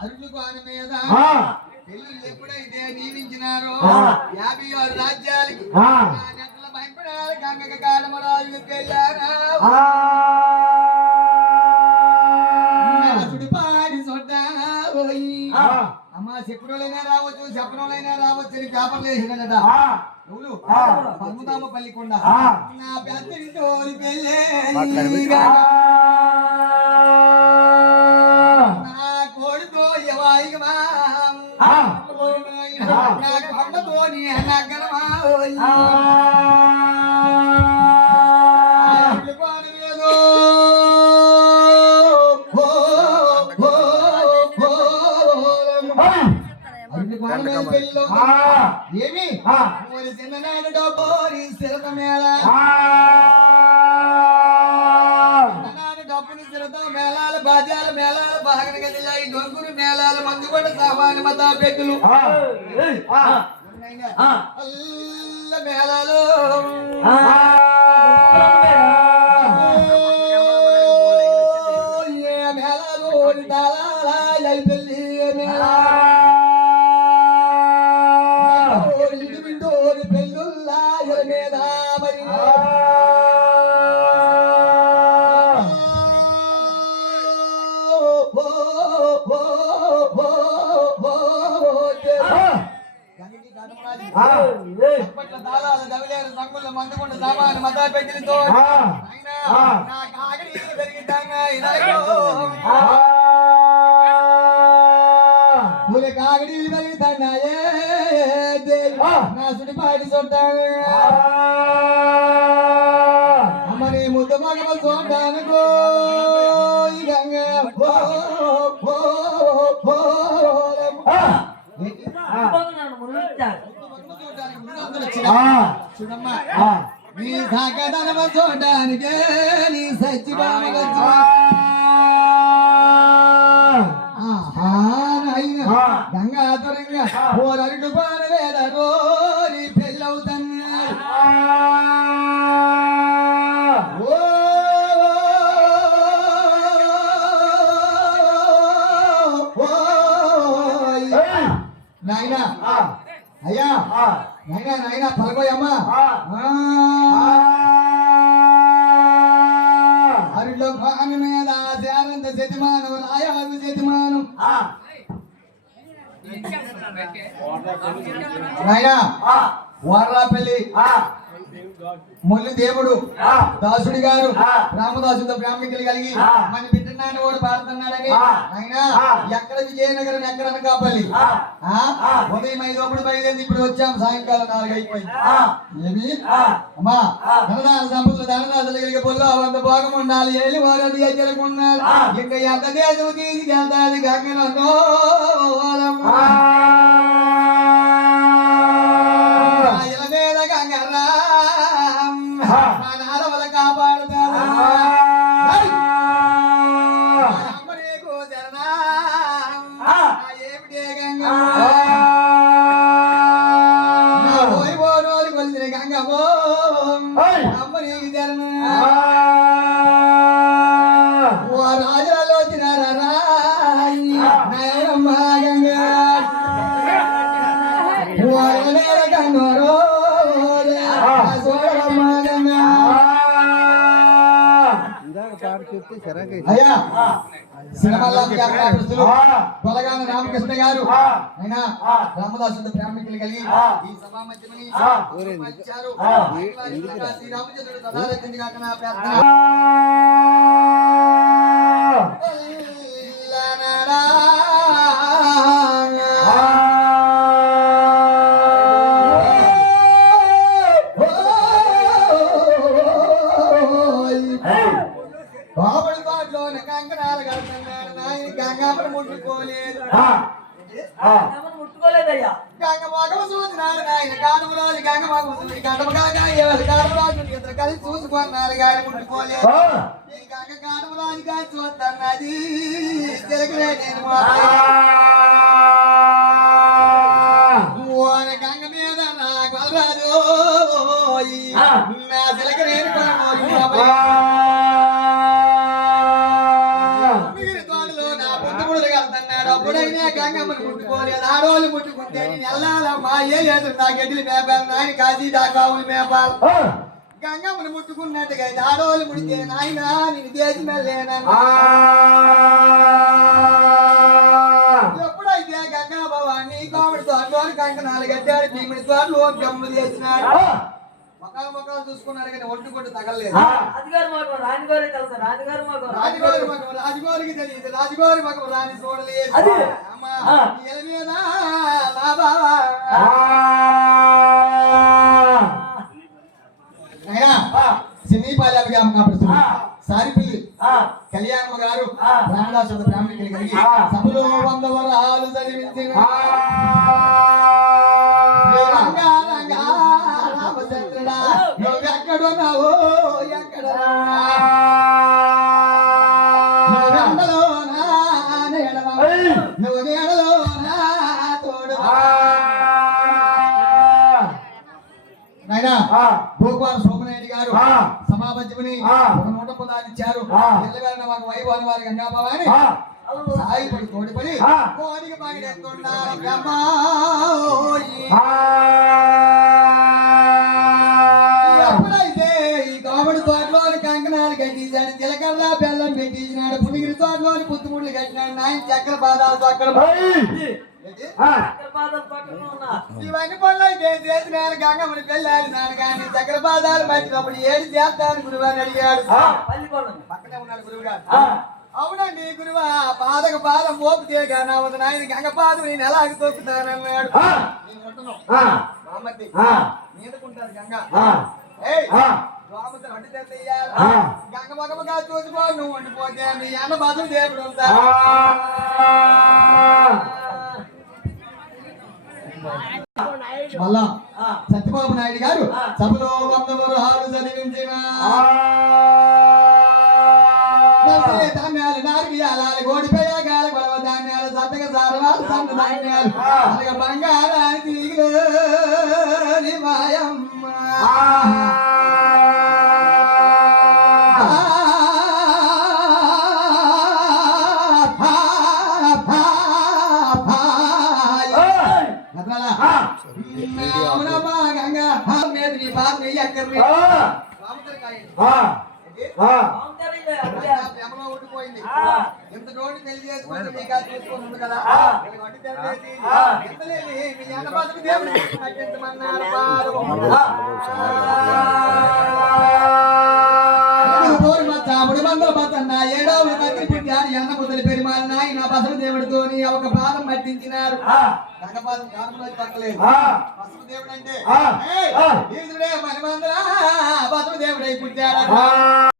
అరులు కోన మీద పెళ్ళిళ్ళు ఎప్పుడైతే నియమించినారో యాభై ఆరు రాజ్యాలకి ఆ. నెట్ల భయపడాలి పెళ్ళారా? పాడి అమ్మా చెప్పినోళ్ళైనా రావచ్చు చెప్పనోళ్ళైనా రావచ్చు అని పేపర్లు వేసినాడట పద్మనామ పల్లికొండ నా పెద్ద ఇంటోని పెళ్ళే నా కోడితో ఎవాయిగమా నా కొండతోని పెళ్ళిలో ఏమి? చిన్ననాడు డబ్బోరి సిరత మేళ. డబ్బుని సిరత మేళాల బాజాల మేళాల బాగన గదిలాయి డొంగురు మేళాల మందుకొండ సామాన్య మతా పెట్టులు అల్ల మేళాలు. మేళాలు తాళాల పెళ్ళి మేళా దవలేరు సంగుల మందుకుండ సామాను మతా పెట్టినతో నా కాగడి పెరిగిద్దాంగా పూలే కాగడీలు పెరుగుతాన్నాయే దేవి నా సుడిపాటి చూడ్డాను అమ్మని ముద్ద మగమ చూడ్డానుకో ఈ గంగ నీ సాగదనమ చూడడానికే నీ గంగాధరంగా పాన వేద నాయనా. అయ్యా. నాయనా నాయనా పలకోయమ్మా అరిలో పాన మీద శారంత శతిమానం రాయవరు శతిమానం. నాయనా. వార్లాపల్లి ముల్లి దేవుడు దాసుడి గారు. రామదాసుతో బ్రాహ్మికులు కలిగి మన బిడ్డనాన్ని కూడా పాడుతున్నాడని. అయినా ఎక్కడ విజయనగరం ఎక్కడ అనకాపల్లి? ఆ? ఉదయం ఐదు అప్పుడు బయలుదేరి ఇప్పుడు వచ్చాం. సాయంకాలం నాలుగు అయిపోయింది. ఏమి? అమ్మా ధనదాన సంపదలు ధనదాసులు కలిగి పొల్లు అవంత భాగం ఉండాలి. ఏళ్ళు వారది ఉండాలి ఇంకా ఎంత దేశం తీసుకెళ్తాది గంగనో మా నారవల కాపాడుతాడు ఏమిటే గంగమ్మ? నా పోయి పోనోలు కొలిసిన అయ్యా బలగాన రామకృష్ణ గారు. అయినా రామదాసు బ్రాహ్మణులు కలిగి ఈ సభా మధ్యమని వచ్చారు శ్రీరామచంద్రుడు కాక ప్రార్థన. కంకణాలు కడుతున్నాడు నాయన గంగాపడి ముట్టుకోలేదు. ముట్టుకోలేదయ్యా. గంగ మగమ చూసినాడు నాయన కాడమరాజు గంగ మగమ చూసి కాగా ఇద్దరు కలిసి చూసుకున్నారు గాని ముట్టుకోలేదు. ఈ గంగ కాడమరాజు గాని చూస్తున్నది తిరగలే నేను ఓన అప్పుడైనా గంగమ్మని ముట్టుకోలేదు. ఆడవాళ్ళు ముట్టుకుంటే నేను వెళ్ళాలమ్మా. ఏ లేదు నా గడ్డిలు మేపాలి నాయన కాజీ దాకావులు మేపాలి. గంగమ్మని ముట్టుకున్నట్టుగా అయితే ఆడవాళ్ళు ముడితే నాయన నేను దేశం వెళ్ళలేనన్నా ఎప్పుడైతే గంగా భవాని కామెడి తోటలో కంకణాలు కట్టాడు భీముడి తోటలో గమ్ములు చేసినాడు. చూసుకున్నాడు కానీ ఒట్టు కొట్టు తగలలేదు. అధికారి మాకు రాణిగారే తెలుసా? రాణిగారు మాకు రాజగోరి మగం రాజగోరికి తెలియదు. రాజగోరి మగం రాని చూడలేదు. అది. అమ్మా ఆ. ఈయన మీద నా బావా అయినా సినీపాలి అభిగామ కాపడుతుంది సారిపల్లి కళ్యాణమ్మ గారు ఆ. ప్రాణదాసు బ్రాహ్మణికలు కలిగి ఆ. సభలో వంద వరాలు చదివించిన ఎక్కడ తోడు నాయనా భూపాల్ సోమనాయుడు గారు ఆ. సమాపంచమని ఆ. ఒక నూట పదాలు ఇచ్చారు. ఆ. ఎల్లవేళ మాకు వైభవాని వారి గంగాభవాని. సాయిపడి తోడిపడి ఆ. కోడికి పాదాలు పక్కన ఇవన్నీ పనులు అయితే చేసినాడు గంగమ్మని పెళ్ళాడినాడు కానీ చక్కెర పాదాలు పట్టినప్పుడు ఏడు చేస్తాను గురువారు అడిగాడు. పల్లి కొండ పక్కనే ఉన్నాడు గురువు గారు అవునండి గురువా పాదక పాదం మోపితే గానా ఉంది నాయన గంగ పాదం నేను ఎలా తొక్కుతానన్నాడు నేను ఉంటున్నాను నీదుకుంటారు గంగ. చూసుకో నువ్వు అన్న బదులు దేవుడు మళ్ళా సత్యబాబు నాయుడు గారు సభలో వంద వరహాలు చదివించిన ధాన్యాలు నారియాలాలు గోడిపోయే గాల గొడవ ధాన్యాలు సత్తగ సారవాలు సన్న ధాన్యాలు. అలాగ బంగారానికి మాయమ్మ ప్రేమలో ఉండిపోయింది. ఎంత నోటి పెళ్ళి చేసుకుంటే నీకు అది చేసుకొని ఉంది కదా మీ దేవుడు నటించమన్నారు పారు. అప్పుడు మందల బతన్న, ఏడవ తగ్గి పుట్టాడు ఎన్న ముద్దలు పెరిమాలి నాయి నా బసవ దేవుడితో ఒక పాదం పట్టించినారు. కారులో పక్కలేదు దేవుడు అంటే మణిమందరా బసవ దేవుడై పుట్టాడు